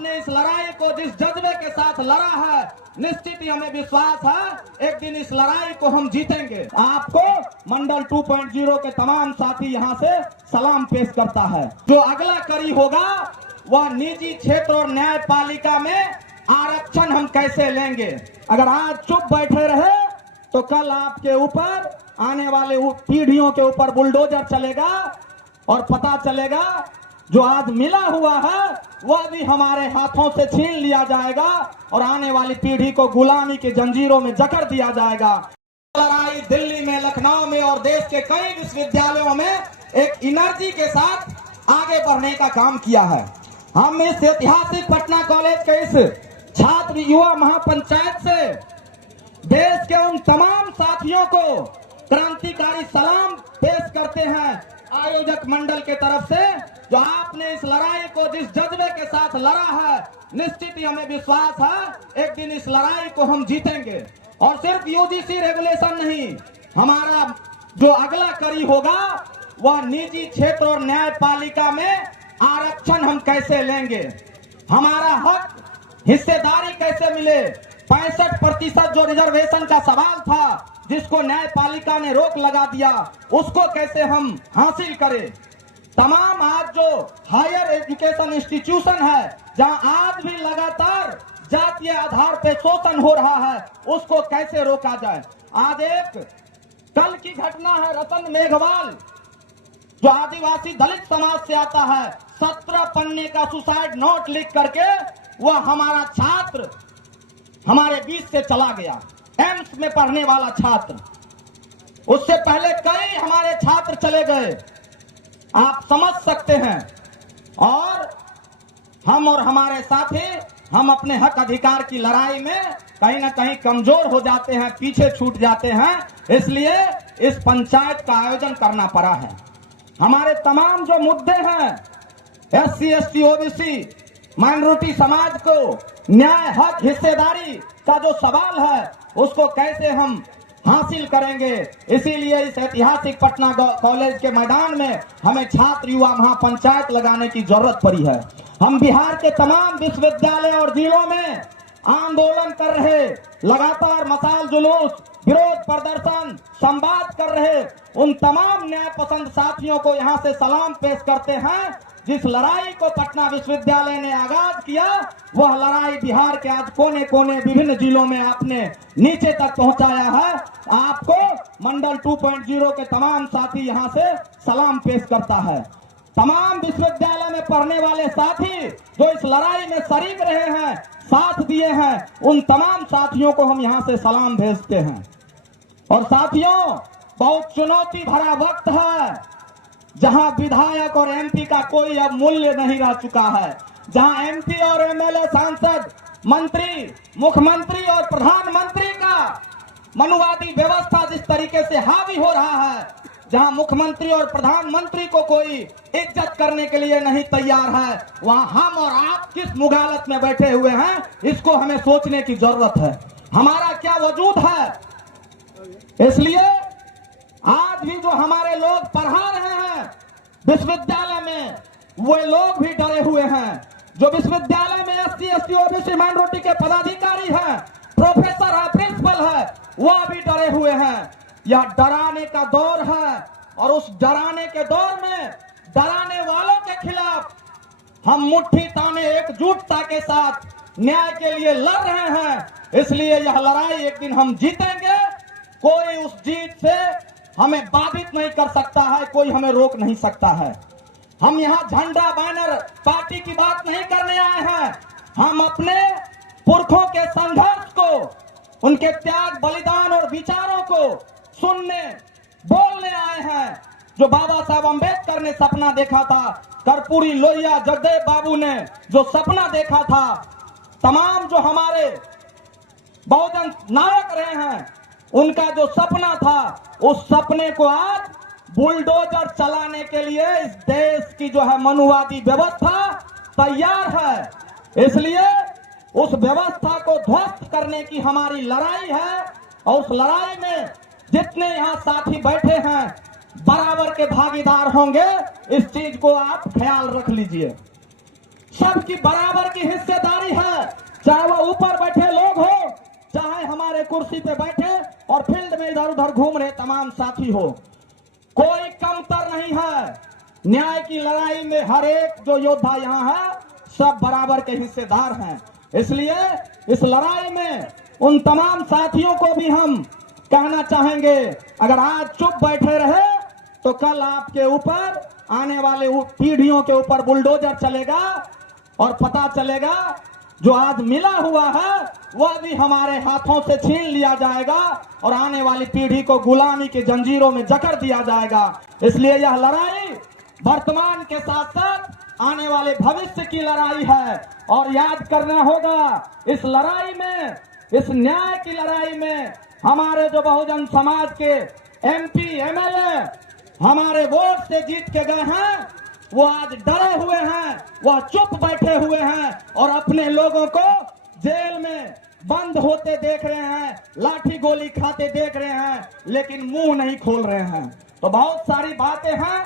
आपने इस लड़ाई को जिस जज्बे के साथ लड़ा है, निश्चित ही हमें विश्वास है एक दिन इस लड़ाई को हम जीतेंगे। आपको मंडल 2.0 के तमाम साथी यहाँ से सलाम पेश करता है। जो अगला कड़ी होगा वह निजी क्षेत्र और न्यायपालिका में आरक्षण हम कैसे लेंगे। अगर आज चुप बैठे रहे तो कल आपके ऊपर आने वाले पीढ़ियों के ऊपर बुलडोजर चलेगा और पता चलेगा जो आज मिला हुआ है वह भी हमारे हाथों से छीन लिया जाएगा और आने वाली पीढ़ी को गुलामी के जंजीरों में जकड़ दिया जाएगा। लड़ाई दिल्ली में, लखनऊ में और देश के कई विश्वविद्यालयों में एक एनर्जी के साथ आगे बढ़ने का काम किया है। हम इस ऐतिहासिक पटना कॉलेज के इस छात्र युवा महापंचायत से देश के उन तमाम साथियों को क्रांतिकारी सलाम पेश करते हैं आयोजक मंडल के तरफ से। जो आपने इस लड़ाई को जिस जज्बे के साथ लड़ा है, निश्चित ही हमें विश्वास है एक दिन इस लड़ाई को हम जीतेंगे। और सिर्फ यूजीसी रेगुलेशन नहीं, हमारा जो अगला कड़ी होगा वह निजी क्षेत्र और न्यायपालिका में आरक्षण हम कैसे लेंगे, हमारा हक हिस्सेदारी कैसे मिले। 65% जो रिजर्वेशन का सवाल था जिसको न्यायपालिका ने रोक लगा दिया, उसको कैसे हम हासिल करें। तमाम आज जो हायर एजुकेशन इंस्टीट्यूशन है जहां आज भी लगातार जातीय आधार पे शोषण हो रहा है, उसको कैसे रोका जाए। आज एक कल की घटना है, रतन मेघवाल जो आदिवासी दलित समाज से आता है, 17 पन्ने का सुसाइड नोट लिख करके वह हमारा छात्र हमारे बीच से चला गया। एम्स में पढ़ने वाला छात्र, उससे पहले कई हमारे छात्र चले गए, आप समझ सकते हैं। और हम और हमारे साथी हम अपने हक अधिकार की लड़ाई में कहीं ना कहीं कमजोर हो जाते हैं, पीछे छूट जाते हैं, इसलिए इस पंचायत का आयोजन करना पड़ा है। हमारे तमाम जो मुद्दे हैं, SC ST OBC माइनॉरिटी समाज को न्याय, हक, हिस्सेदारी का जो सवाल है उसको कैसे हम हासिल करेंगे, इसीलिए इस ऐतिहासिक पटना कॉलेज के मैदान में हमें छात्र युवा महापंचायत लगाने की जरूरत पड़ी है। हम बिहार के तमाम विश्वविद्यालय और जिलों में आंदोलन कर रहे, लगातार मसाल जुलूस, विरोध प्रदर्शन, संवाद कर रहे उन तमाम न्याय पसंद साथियों को यहाँ से सलाम पेश करते हैं। जिस लड़ाई को पटना विश्वविद्यालय ने आगाज किया, वह लड़ाई बिहार के आज कोने कोने विभिन्न जिलों में आपने नीचे तक पहुंचाया है। आपको मंडल 2.0 के तमाम साथी यहाँ से सलाम पेश करता है। तमाम विश्वविद्यालय में पढ़ने वाले साथी जो इस लड़ाई में शरीक रहे हैं, साथ दिए हैं, उन तमाम साथियों को हम यहाँ से सलाम भेजते हैं। और साथियों, बहुत चुनौती भरा वक्त है जहां विधायक और MP का कोई अब मूल्य नहीं रह चुका है, जहां MP और MLA, सांसद, मंत्री, मुख्यमंत्री और प्रधानमंत्री का मनुवादी व्यवस्था जिस तरीके से हावी हो रहा है, जहां मुख्यमंत्री और प्रधानमंत्री को कोई इज्जत करने के लिए नहीं तैयार है, वहां हम और आप किस मुगालत में बैठे हुए हैं, इसको हमें सोचने की जरूरत है। हमारा क्या वजूद है। इसलिए आज भी जो हमारे लोग पढ़ा रहे हैं विश्वविद्यालय में, वे लोग भी डरे हुए हैं। जो विश्वविद्यालय में SC ST OBC माइनॉरिटी के पदाधिकारी हैं, प्रोफेसर है, प्रिंसिपल है, वह भी डरे हुए हैं। यह डराने का दौर है और उस डराने के दौर में डराने वालों के खिलाफ हम मुट्ठी ताने एकजुटता के साथ न्याय के लिए लड़ रहे हैं। इसलिए यह लड़ाई एक दिन हम जीतेंगे। कोई उस जीत से हमें बाधित नहीं कर सकता है, कोई हमें रोक नहीं सकता है। हम यहाँ झंडा, बैनर, पार्टी की बात नहीं करने आए हैं। हम अपने पुरखों के संघर्ष को, उनके त्याग, बलिदान और विचारों को सुनने, बोलने आए हैं। जो बाबा साहब अम्बेडकर ने सपना देखा था, कर्पूरी लोहिया जगदेव बाबू ने जो सपना देखा था, तमाम जो हमारे बहुजन नायक रहे हैं, उनका जो सपना था, उस सपने को आज बुलडोजर चलाने के लिए इस देश की जो है मनुवादी व्यवस्था तैयार है। इसलिए उस व्यवस्था को ध्वस्त करने की हमारी लड़ाई है और उस लड़ाई में जितने यहाँ साथी बैठे हैं बराबर के भागीदार होंगे। इस चीज को आप ख्याल रख लीजिए। सबकी बराबर की हिस्सेदारी कुर्सी पे बैठे और फील्ड में इधर उधर घूम रहे तमाम साथी हो, कोई कमतर नहीं है। न्याय की लड़ाई में हर एक जो योद्धा यहाँ है सब बराबर के हिस्सेदार हैं। इसलिए इस लड़ाई में उन तमाम साथियों को भी हम कहना चाहेंगे, अगर आज चुप बैठे रहे तो कल आपके ऊपर आने वाले पीढ़ियों के ऊपर बुलडोजर चलेगा और पता चलेगा जो आज मिला हुआ है वह भी हमारे हाथों से छीन लिया जाएगा और आने वाली पीढ़ी को गुलामी की जंजीरों में जकड़ दिया जाएगा। इसलिए यह लड़ाई वर्तमान के साथ साथ आने वाले भविष्य की लड़ाई है और याद करना होगा इस लड़ाई में, इस न्याय की लड़ाई में हमारे जो बहुजन समाज के MP MLA हमारे वोट से जीत के गए हैं वो आज डरे हुए हैं, वह चुप बैठे हुए हैं और अपने लोगों को जेल में बंद होते देख रहे हैं, लाठी गोली खाते देख रहे हैं, लेकिन मुंह नहीं खोल रहे हैं। तो बहुत सारी बातें हैं।